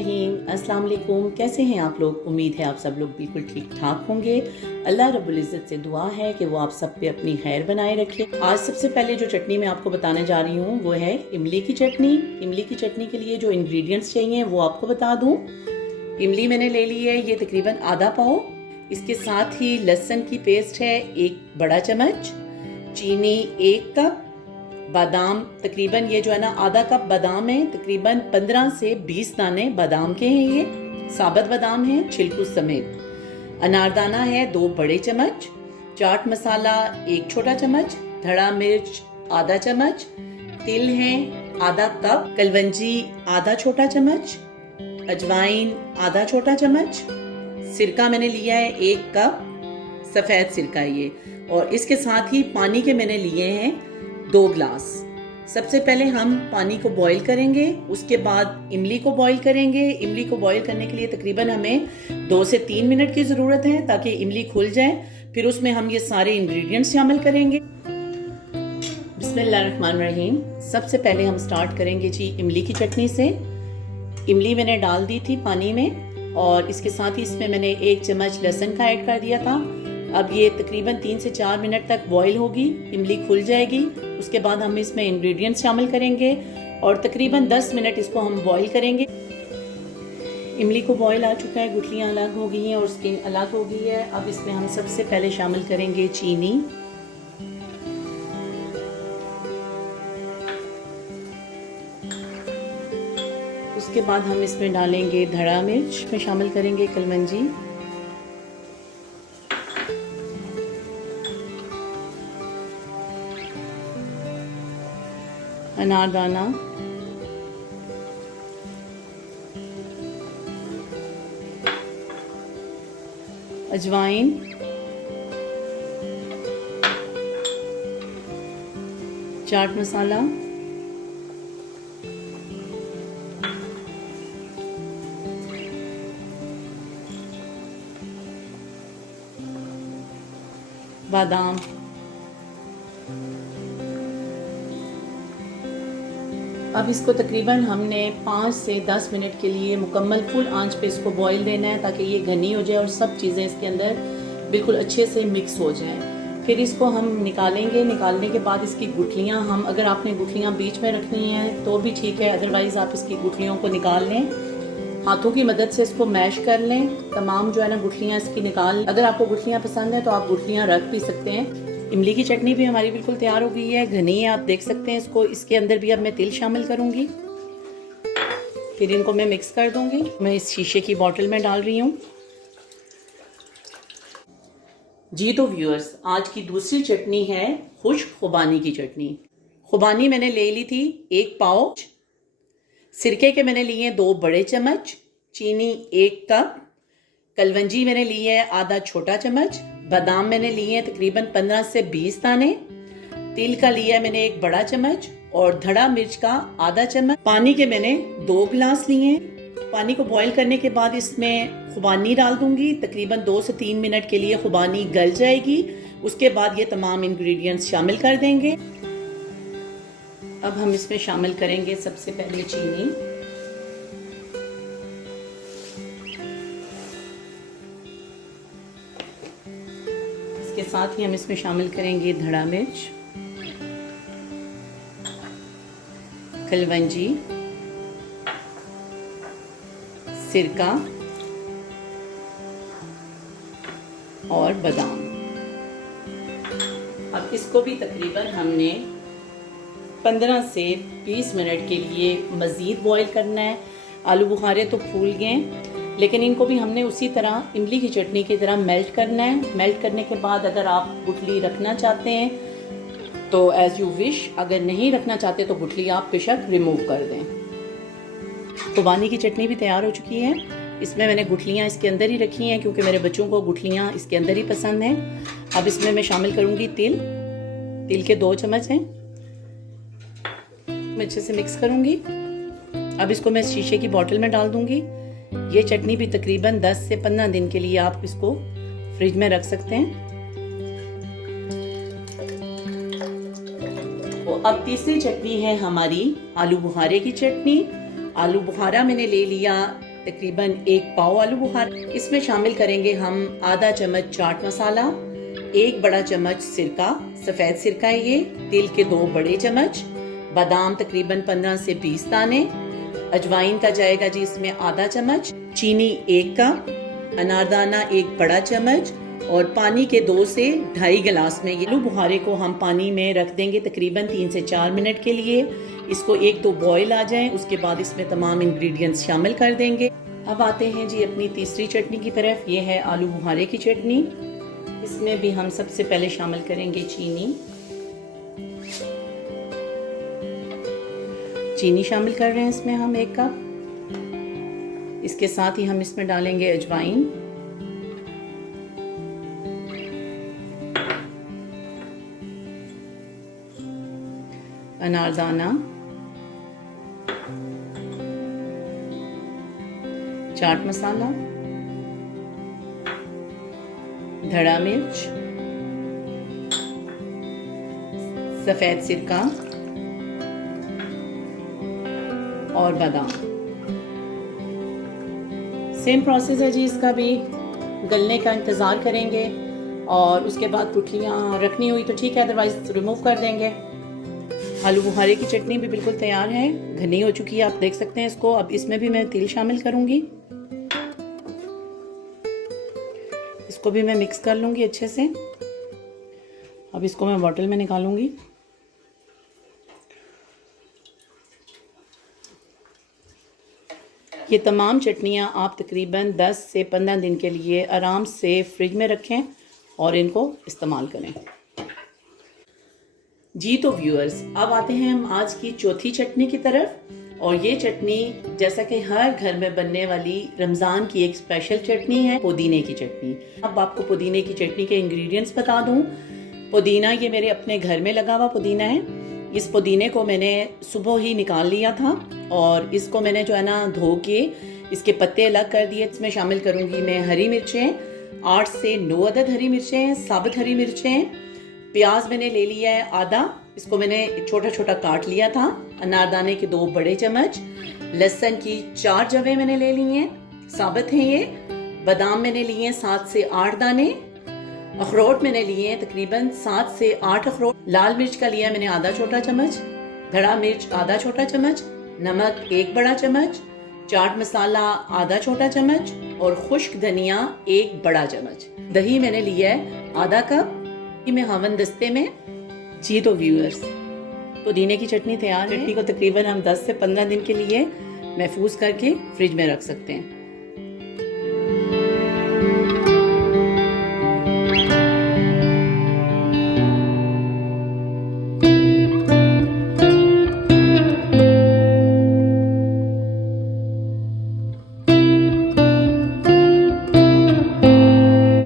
रहीम। अस्सलाम वालेकुम। कैसे हैं आप लोग? उम्मीद है आप सब लोग बिल्कुल ठीक ठाक होंगे। अल्लाह रब्बुल इज़्ज़त से दुआ है कि वो आप सब पे अपनी खैर बनाए रखे। आज सबसे पहले जो चटनी मैं आपको बताने जा रही हूँ वो है इमली की चटनी। इमली की चटनी के लिए जो इंग्रेडिएंट्स चाहिए वो आपको बता दूँ। इमली मैंने ले ली है, ये तकरीबन आधा पाव। इसके साथ ही लहसुन की पेस्ट है 1 बड़ा चम्मच, चीनी 1 कप, बादाम तकरीबन ये जो है ना आधा कप बादाम है, तकरीबन 15 से 20 दाने बादाम के हैं, ये साबुत बादाम है छिलकू समेत। अनारदाना है 2 बड़े चम्मच, चाट मसाला 1 छोटा चम्मच, धड़ा मिर्च आधा चम्मच, तिल है आधा कप, कलवंजी आधा छोटा चम्मच, अजवाइन आधा छोटा चम्मच, सिरका मैंने लिया है 1 कप, सफ़ेद सिरका ये, और इसके साथ ही पानी के मैंने लिए हैं 2 ग्लास। सबसे पहले हम पानी को बॉईल करेंगे, उसके बाद इमली को बॉईल करेंगे। इमली को बॉईल करने के लिए तकरीबन हमें 2 से 3 मिनट की ज़रूरत है ताकि इमली खुल जाए। फिर उसमें हम ये सारे इंग्रेडिएंट्स शामिल करेंगे। बिस्मिल्लाहिर्रहमानिर्रहीम। सबसे पहले हम स्टार्ट करेंगे जी इमली की चटनी से। इमली मैंने डाल दी थी पानी में और इसके साथ ही इसमें मैंने 1 चम्मच लहसुन का ऐड कर दिया था। अब ये तकरीबन 3 से 4 मिनट तक बॉईल होगी, इमली खुल जाएगी। उसके बाद हम इसमें इंग्रेडिएंट्स शामिल करेंगे और तकरीबन 10 मिनट इसको हम बॉईल करेंगे। इमली को बॉईल आ चुका है, गुठलियाँ अलग हो गई हैं और स्किन अलग हो गई है। अब इसमें हम सबसे पहले शामिल करेंगे चीनी, उसके बाद हम इसमें डालेंगे धड़ा मिर्च, में शामिल करेंगे कलमंजी, अनारदाना, अजवाइन, चाट मसाला, बादाम, अब इसको तकरीबन हमने 5 से 10 मिनट के लिए मुकम्मल फुल आंच पे इसको बॉईल देना है ताकि ये घनी हो जाए और सब चीज़ें इसके अंदर बिल्कुल अच्छे से मिक्स हो जाएं। फिर इसको हम निकालेंगे। निकालने के बाद इसकी गुठलियाँ हम, अगर आपने गुठलियाँ बीच में रखनी हैं तो भी ठीक है, अदरवाइज़ आप इसकी गुठलियों को निकाल लें, हाथों की मदद से इसको मैश कर लें। तमाम जो है ना गुठलियाँ इसकी निकाल, अगर आपको गुठलियाँ पसंद है तो आप गुठलियाँ रख भी सकते हैं। इमली की चटनी भी हमारी बिल्कुल तैयार हो गई है, घनी है, आप देख सकते हैं इसको। इसके अंदर भी अब मैं तिल शामिल करूंगी, फिर इनको मैं मिक्स कर दूंगी। मैं इस शीशे की बोतल में डाल रही हूँ जी। तो व्यूअर्स, आज की दूसरी चटनी है खुश्क खुबानी की चटनी। खुबानी मैंने ले ली थी 1 पाव, सिरके के मैंने लिए 2 बड़े चम्मच, चीनी 1 कप, कलवंजी मैंने ली है आधा छोटा चम्मच, बादाम मैंने लिए हैं तकरीबन 15 से 20 दाने, तिल का लिया है मैंने 1 बड़ा चम्मच और धड़ा मिर्च का आधा चम्मच। पानी के मैंने 2 गिलास लिए हैं। पानी को बॉईल करने के बाद इसमें खुबानी डाल दूंगी, तकरीबन 2 से 3 मिनट के लिए खुबानी गल जाएगी। उसके बाद ये तमाम इंग्रेडिएंट्स शामिल कर देंगे। अब हम इसमें शामिल करेंगे सबसे पहले चीनी, इसके साथ ही हम इसमें शामिल करेंगे धड़ा मिर्च, कलवंजी, सिरका और बादाम। अब इसको भी तकरीबन हमने 15 से 20 मिनट के लिए मज़ीद बॉईल करना है। आलू बुखारे तो फूल गए, लेकिन इनको भी हमने उसी तरह इमली की चटनी की तरह मेल्ट करना है। मेल्ट करने के बाद अगर आप गुठली रखना चाहते हैं तो एज़ यू विश, अगर नहीं रखना चाहते तो गुठली आप बेशक रिमूव कर दें। खुबानी की चटनी भी तैयार हो चुकी है। इसमें मैंने गुठलियाँ इसके अंदर ही रखी हैं क्योंकि मेरे बच्चों को गुठलियाँ इसके अंदर ही पसंद हैं। अब इसमें मैं शामिल करूँगी तिल। तिल के 2 चम्मच हैं, मैं अच्छे से मिक्स करूँगी। अब इसको मैं शीशे की बोतल में डाल दूँगी। ये चटनी भी तकरीबन 10 से 15 दिन के लिए आप इसको फ्रिज में रख सकते हैं। तो अब तीसरी चटनी है हमारी आलू बुखारे की चटनी। आलू बुखारा मैंने ले लिया तकरीबन 1 पाव आलू बुखारा। इसमें शामिल करेंगे हम आधा चम्मच चाट मसाला, 1 बड़ा चम्मच सिरका, सफ़ेद सिरका है ये, तिल के 2 बड़े चम्मच, बादाम तकरीबन 15 से 20 दाने, अजवाइन का जाएगा जी इसमें आधा चम्मच, चीनी 1 कप, अनारदाना 1 बड़ा चम्मच और पानी के 2 से 2.5 गिलास में ये आलू बुखारे को हम पानी में रख देंगे तकरीबन 3 से 4 मिनट के लिए। इसको 1-2 बॉयल आ जाएं, उसके बाद इसमें तमाम इंग्रेडिएंट्स शामिल कर देंगे। अब आते हैं जी अपनी तीसरी चटनी की तरफ। ये है आलू बुखारे की चटनी। इसमें भी हम सबसे पहले शामिल करेंगे चीनी। चीनी शामिल कर रहे हैं इसमें हम 1 कप। इसके साथ ही हम इसमें डालेंगे अजवाइन, अनारदाना, चाट मसाला, धड़ा मिर्च, सफेद सिरका और बादाम। सेम प्रोसेस है जी इसका भी। गलने का इंतज़ार करेंगे और उसके बाद गुठलियाँ रखनी हुई तो ठीक है, अदरवाइज रिमूव कर देंगे। आलू बुखारे की चटनी भी बिल्कुल तैयार है, घनी हो चुकी है, आप देख सकते हैं इसको। अब इसमें भी मैं तिल शामिल करूंगी। इसको भी मैं मिक्स कर लूंगी अच्छे से। अब इसको मैं बॉटल में निकालूंगी। ये तमाम चटनियाँ आप तकरीबन 10 से 15 दिन के लिए आराम से फ्रिज में रखें और इनको इस्तेमाल करें। जी तो व्यूअर्स, अब आते हैं हम आज की चौथी चटनी की तरफ। और ये चटनी जैसा कि हर घर में बनने वाली रमज़ान की एक स्पेशल चटनी है, पुदीने की चटनी। अब आपको पुदीने की चटनी के इंग्रेडिएंट्स बता दूं। पुदीना ये मेरे अपने घर में लगा हुआ पुदीना है। इस पुदीने को मैंने सुबह ही निकाल लिया था और इसको मैंने जो है ना धो के इसके पत्ते अलग कर दिए। इसमें शामिल करूंगी मैं हरी मिर्चें, 8 से 9 अदद हरी मिर्चें, साबुत हरी मिर्चें। प्याज मैंने ले लिया है आधा, इसको मैंने छोटा छोटा काट लिया था। अनारदाने के 2 बड़े चम्मच, लहसुन की 4 जवें मैंने ले ली हैं, साबुत हैं ये। बादाम मैंने लिए हैं 7 से 8 दाने। अखरोट मैंने लिए हैं तकरीबन 7 से 8 अखरोट। लाल मिर्च का लिया मैंने आधा छोटा चम्मच, धड़ा मिर्च आधा छोटा चम्मच, नमक 1 बड़ा चम्मच, चाट मसाला आधा छोटा चम्मच और खुश्क धनिया 1 बड़ा चम्मच। दही मैंने लिया है आधा कप, मैं हवन दस्ते में। जी तो व्यूअर्स, पुदीने की चटनी तैयार है। चटनी को तकरीबन हम 10 से 15 दिन के लिए महफूज करके फ्रिज में रख सकते हैं।